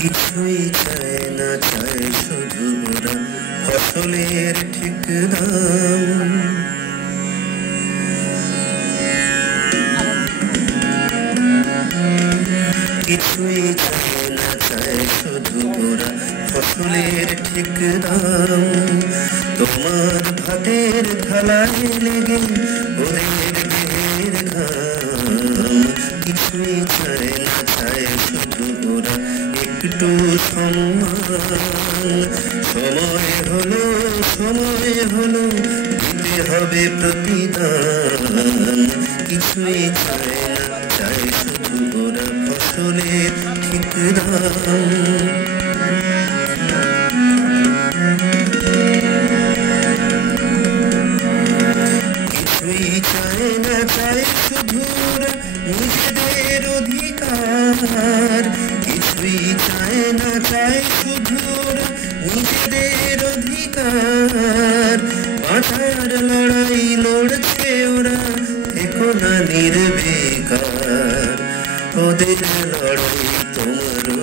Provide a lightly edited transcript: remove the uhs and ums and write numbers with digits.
কিছুই চায় না, চায় শুধু ওরা ফসলের ঠিক দাম। কিছুই চায় না, চায় শুধু ওরা ফসলের ঠিক দাম। তোমার ভাতের থালায় লেগে ওদের দেহের ঘাম। কিছুই চায় না, চায় শুধু ওরা একটু সম্মান। সময় হলো, সময় হলো, দিতে হবে প্রতিদান। কিছুই চায় না, চায় শুধু ওরা ফসলের ঠিক দাম। কিছুই চায় না, চায় শুধু ওরা নিজেদের অধিকার। কিছুই চায় না, চায় শুধু ওরা নিজেদের অধিকার। বাঁচার লড়াই লড়ছে ওরা, থেকো না নির্বিকার। ওদের লড়াই তোমার